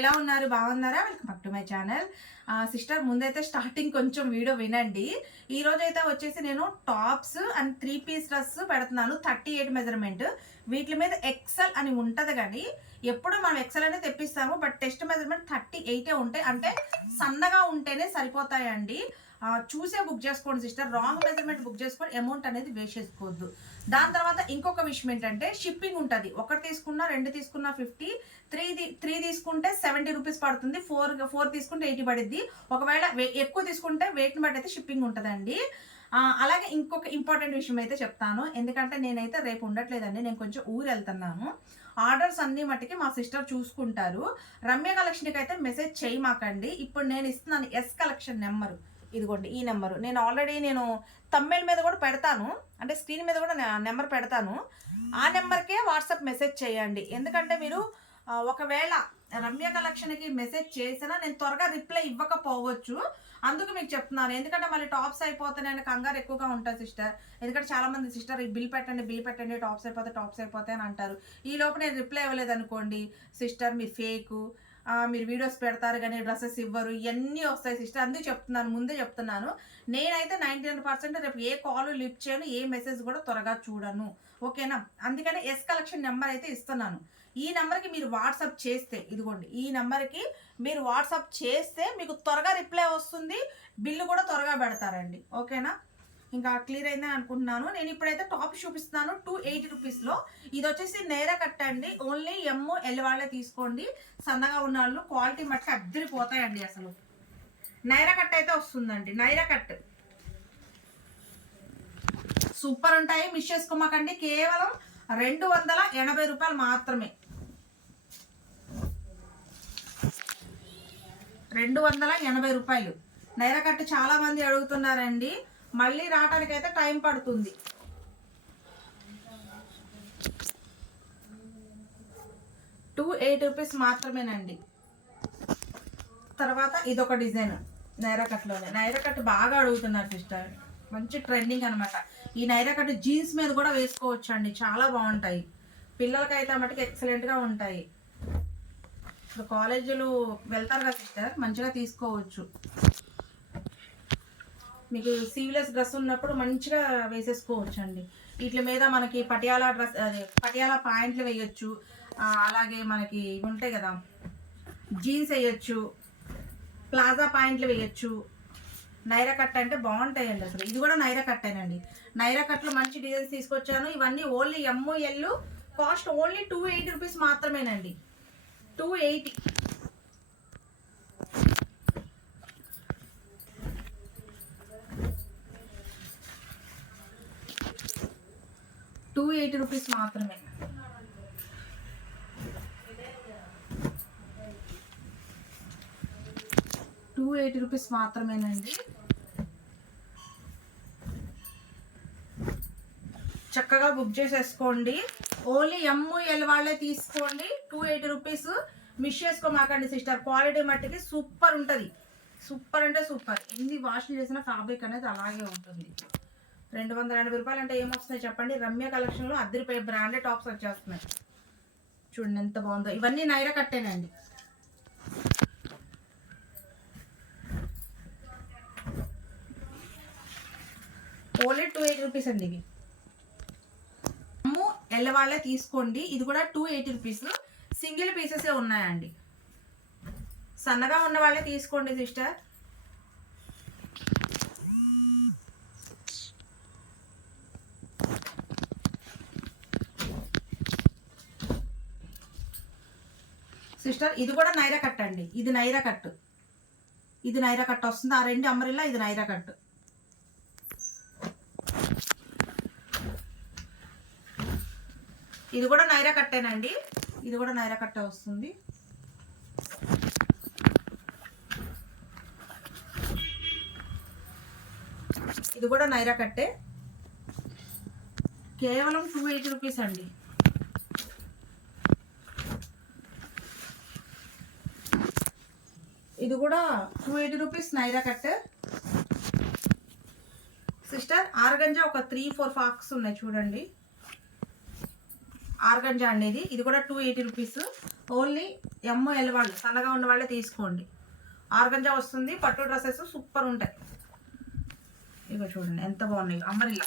ఎలా ఉన్నారు? బాగున్నారా? Welcome back to my channel. Sister ముందైతే స్టార్టింగ్ కొంచెం వీడియో వినండి. ఈ రోజు అయితే వచ్చేసి నేను tops and three piece dress పెడుతున్నాను థర్టీ ఎయిట్ మెజర్మెంట్. వీటి మీద ఎక్సెల్ అని ఉంటుంది కానీ ఎప్పుడు మనం ఎక్సెల్ అనేది తెప్పిస్తాము బట్ టెస్ట్ మెజర్మెంట్ థర్టీ ఎయిటే ఉంటాయి. అంటే సన్నగా ఉంటేనే సరిపోతాయండి. చూసే బుక్ చేసుకోండి సిస్టర్ రాంగ్ మెజర్మెంట్ బుక్ చేసుకొని అమౌంట్ అనేది వేస్ట్ చేసుకోవద్దు. దాని తర్వాత ఇంకొక విషయం ఏంటంటే షిప్పింగ్ ఉంటుంది. ఒకటి తీసుకున్నా రెండు తీసుకున్నా ఫిఫ్టీ త్రీ త్రీ తీసుకుంటే సెవెంటీ రూపీస్ పడుతుంది. ఫోర్ ఫోర్ తీసుకుంటే ఎయిటీ పడుద్ది. ఒకవేళ ఎక్కువ తీసుకుంటే వెయిట్ని బట్టి అయితే షిప్పింగ్ ఉంటుందండి. అలాగే ఇంకొక ఇంపార్టెంట్ విషయం అయితే చెప్తాను. ఎందుకంటే నేనైతే రేపు ఉండట్లేదండి నేను కొంచెం ఊరు వెళ్తున్నాను. ఆర్డర్స్ అన్ని మట్టికి మా సిస్టర్ చూసుకుంటారు. రమ్య కలెక్షన్కి అయితే మెసేజ్ చేయమాకండి ఇప్పుడు నేను ఇస్తున్నాను ఎస్ కలెక్షన్ నెంబరు ఇదిగోండి ఈ నెంబరు. నేను ఆల్రెడీ నేను తమ్మెల్ మీద కూడా పెడతాను. అంటే స్క్రీన్ మీద కూడా నెంబర్ పెడతాను. ఆ నెంబర్కే వాట్సాప్ మెసేజ్ చేయండి. ఎందుకంటే మీరు ఒకవేళ రమ్య కలెక్షన్కి మెసేజ్ చేసినా నేను త్వరగా రిప్లై ఇవ్వకపోవచ్చు. అందుకు మీకు చెప్తున్నాను. ఎందుకంటే మళ్ళీ టాప్స్ అయిపోతాయని కంగారు ఎక్కువగా ఉంటుంది సిస్టర్. ఎందుకంటే చాలామంది సిస్టర్ ఈ బిల్ పెట్టండి బిల్ పెట్టండి టాప్స్ అయిపోతే టాప్స్ అయిపోతాయి అని అంటారు. ఈ లోపు నేను రిప్లై ఇవ్వలేదు అనుకోండి సిస్టర్ మీ ఫేకు మీరు వీడియోస్ పెడతారు కానీ డ్రెస్సెస్ ఇవ్వరు ఇవన్నీ వస్తాయి సిస్టర్. అందుకే చెప్తున్నాను ముందే చెప్తున్నాను. నేనైతే నైంటీ నైన్ పర్సెంట్ రేపు ఏ కాల్ లిఫ్ట్ చేయను ఏ మెసేజ్ కూడా త్వరగా చూడను. ఓకేనా? అందుకని ఎస్ కలెక్షన్ నెంబర్ అయితే ఇస్తున్నాను. ఈ నెంబర్కి మీరు వాట్సాప్ చేస్తే ఇదిగోండి ఈ నెంబర్కి మీరు వాట్సాప్ చేస్తే మీకు త్వరగా రిప్లై వస్తుంది బిల్లు కూడా త్వరగా పెడతారండి. ఓకేనా? ఇంకా క్లియర్ అయిందని అనుకుంటున్నాను. నేను ఇప్పుడైతే టాప్ చూపిస్తున్నాను టూ ఎయిటీ రూపీస్లో ఇది వచ్చేసి నేర కట్ అండి. ఓన్లీ ఎమ్ ఎల్ వాళ్ళే తీసుకోండి. సన్నగా ఉన్న వాళ్ళు క్వాలిటీ మట్టి అద్దరిపోతాయండి అసలు. నైరా కట్ అయితే వస్తుందండి. నైరా కట్. సూపర్ ఉంటాయి. మిస్ చేసుకోమాకండి. కేవలం రెండు వందల ఎనభై రూపాయలు మాత్రమే. రెండు వందల ఎనభై రూపాయలు. నైరా కట్టు చాలా మంది అడుగుతున్నారండి. మళ్ళీ రావడానికి అయితే టైం పడుతుంది. టూ ఎయిట్ రూపీస్ మాత్రమేనండి. తర్వాత ఇదొక డిజైన్ నైరా కట్లోనే. నైరా కట్ బాగా అడుగుతున్నారు సిస్టర్. మంచి ట్రెండింగ్ అనమాట ఈ నైరా కట్ జీన్స్ మీద కూడా వేసుకోవచ్చు అండి చాలా బాగుంటాయి. పిల్లలకైతే మటుకు ఎక్సలెంట్గా ఉంటాయి. ఇప్పుడు కాలేజీలు వెళ్తారు కదా సిస్టర్ మంచిగా తీసుకోవచ్చు. మీకు సీవ్లెస్ డ్రెస్ ఉన్నప్పుడు మంచిగా వేసేసుకోవచ్చు అండి వీటి మీద మనకి పటియాలా డ్రెస్ అదే పటియాలా ప్యాంట్లు వేయచ్చు. అలాగే మనకి ఉంటాయి కదా జీన్స్ వేయొచ్చు ప్లాజా ప్యాంట్లు వేయచ్చు. నైరా కట్ అంటే బాగుంటాయండి అసలు. ఇది కూడా నైరా కట్టేనండి నైరా కట్లో మంచి డిజైన్స్ తీసుకొచ్చాను. ఇవన్నీ only M L cost only two eighty rupees మాత్రమేనండి. Two eighty two eighty rupees మాత్రమే. టూ ఎయిటీ రూపీస్ మాత్రమేనండి. చక్కగా బుక్ చేసేసుకోండి. ఓన్లీ ఎమ్ ఎల్ వాళ్ళే తీసుకోండి. టూ ఎయిటీ రూపీస్ మిస్ చేసుకోమాకండి సిస్టర్. క్వాలిటీ మట్టికి సూపర్ ఉంటుంది. సూపర్ అంటే సూపర్. ఎన్ని వాష్లు చేసిన ఫ్యాబ్రిక్ అనేది అలాగే ఉంటుంది. రెండు వందల ఎనభై రూపాయలు అంటే ఏమొస్తున్నాయి చెప్పండి? రమ్య కలెక్షన్లో అద్దరిపై బ్రాండెడ్ టాప్స్ వచ్చేస్తున్నాయి. చూడండి ఎంత బాగుందో. ఇవన్నీ నైరా కట్టేనండి. ఓన్లీ టూ ఎయిటీ రూపీస్ అండి ఇవి. అమ్ము ఎల్ల వాళ్ళే తీసుకోండి. ఇది కూడా టూ ఎయిటీ రూపీస్. సింగిల్ పీసెసే ఉన్నాయండి. సన్నగా ఉన్న వాళ్ళే తీసుకోండి సిస్టర్. సిస్టర్ ఇది కూడా నైరా కట్ అండి. ఇది నైరా కట్. ఇది నైరా కట్ వస్తుంది. ఆ రెండు అమరిలా ఇది నైరా కట్. ఇది కూడా నైరా కట్టేనండి. ఇది కూడా నైరా కట్టే వస్తుంది. ఇది కూడా నైరా కట్టే. కేవలం టూ ఎయిటీ రూపీస్ అండి. ఇది కూడా two eighty rupees Naira cut. Sister organza ఒక త్రీ ఫోర్ ఫాక్స్ ఉన్నాయి చూడండి. ఆర్గంజా అనేది ఇది కూడా two eighty rupees only M L వాళ్ళు సన్నగా ఉన్న వాళ్ళే తీసుకోండి. ఆర్గంజా వస్తుంది పట్టు డ్రెస్సెస్ సూపర్ ఉంటాయి. ఇగో చూడండి ఎంత బాగున్నాయి. అమ్మరిల్లా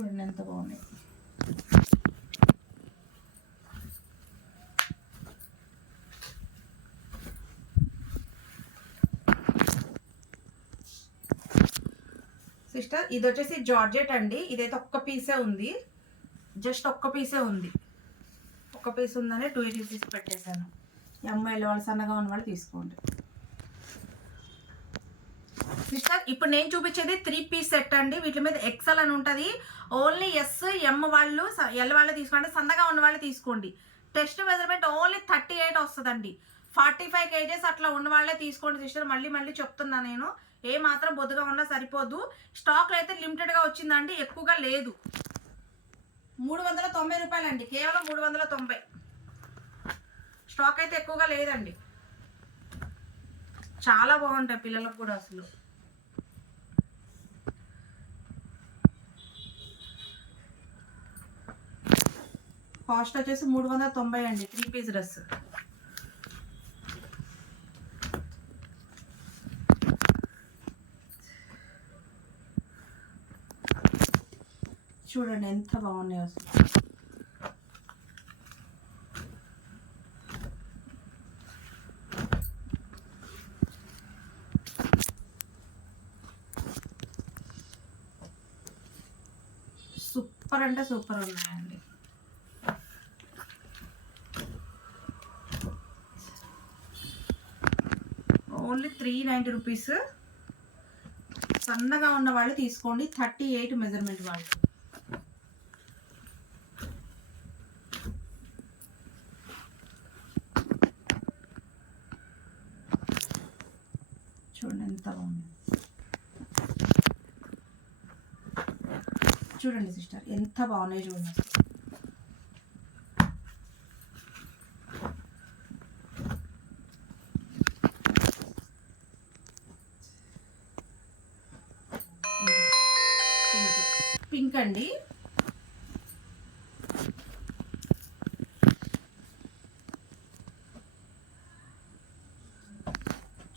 చూడండి ఎంత బాగున్నాయి. సిస్టర్ ఇది వచ్చేసి జార్జెట్ అండి. ఇదైతే ఒక్క పీసే ఉంది. జస్ట్ ఒక్క పీసే ఉంది. ఒక్క పీస్ ఉందని టూ ఎయిటీ పీస్ పెట్టేశాను. ఈ అమ్మాయిలు వాళ్ళు సన్నగా ఉన్న వాళ్ళు తీసుకోండి. సిస్టర్ ఇప్పుడు నేను చూపించేది త్రీ పీస్ సెట్ అండి. వీటి మీద ఎక్సెల్ అని ఉంటుంది. ఓన్లీ ఎస్ ఎమ్ వాళ్ళు ఎల్ వాళ్ళు తీసుకోండి. సన్నగా ఉన్న వాళ్ళు తీసుకోండి. Test measurement only thirty eight వస్తుందండి. ఫార్టీ ఫైవ్ కేజెస్ అట్లా ఉన్న వాళ్ళే తీసుకోండి సిస్టర్. మళ్ళీ మళ్ళీ చెప్తున్నా నేను. ఏ మాత్రం బొద్దుగా ఉన్నా సరిపోదు. స్టాక్లో అయితే లిమిటెడ్గా వచ్చిందండి. ఎక్కువగా లేదు. మూడు వందల తొంభై రూపాయలండి. కేవలం మూడు వందల తొంభై. స్టాక్ అయితే ఎక్కువగా లేదండి. చాలా బాగుంటాయి పిల్లలకు కూడా అసలు. కాస్ట్ వచ్చేసి మూడు వందల తొంభై అండి త్రీ పీస్ డ్రెస్ చూడండి ఎంత బాగున్నాయి అసలు. సూపర్ అంటే సూపర్ ఉన్నాయండి ఓన్లీ త్రీ నైంటీ రూపీస్ సన్నగా ఉన్న వాళ్ళు తీసుకోండి. థర్టీ ఎయిట్ మెజర్మెంట్ వాళ్ళు. చూడండి ఎంత బాగుంది. చూడండి సిస్టర్ ఎంత బాగున్నాయి చూడండి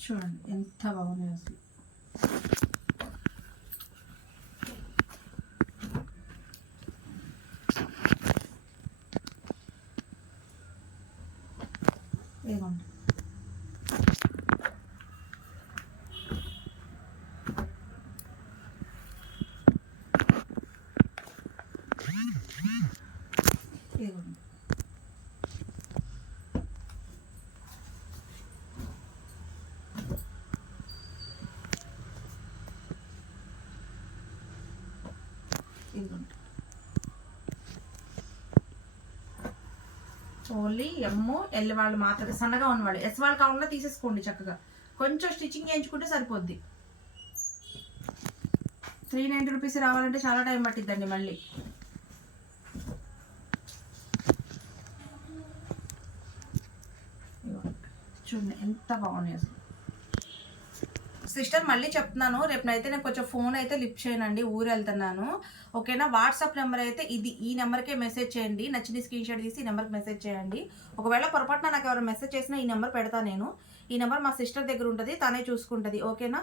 చూడండి ఎంత బాగున్నాయి అసలు. ఇదిగోండి ఇదిగోండి ఇదిగోండి ఓన్లీ ఎమ్మో ఎల్ వాళ్ళు మాత్రమే. సన్నగా ఉన్నవాళ్ళు. ఎస్ వాళ్ళు కాకుండా తీసేసుకోండి చక్కగా. కొంచెం స్టిచ్చింగ్ చేయించుకుంటే సరిపోద్ది. త్రీ నైంటీ రూపీస్ రావాలంటే చాలా టైం పట్టిద్దండి మళ్ళీ. చూడండి ఎంత బాగున్నాయి అసలు. సిస్టర్ మళ్ళీ చెప్తున్నాను రేపునైతే నేను కొంచెం ఫోన్ అయితే లిఫ్ట్ చేయనండి ఊరు వెళ్తున్నాను. ఓకేనా? వాట్సాప్ నెంబర్ అయితే ఇది ఈ నెంబర్కే మెసేజ్ చేయండి నచ్చిన స్క్రీన్ షాట్ తీసి ఈ నెంబర్కి మెసేజ్ చేయండి. ఒకవేళ పొరపాటున నాకు ఎవరు మెసేజ్ చేసినా ఈ నెంబర్ పెడతా నేను. ఈ నెంబర్ మా సిస్టర్ దగ్గర ఉంటుంది తనే చూసుకుంటుంది. ఓకేనా?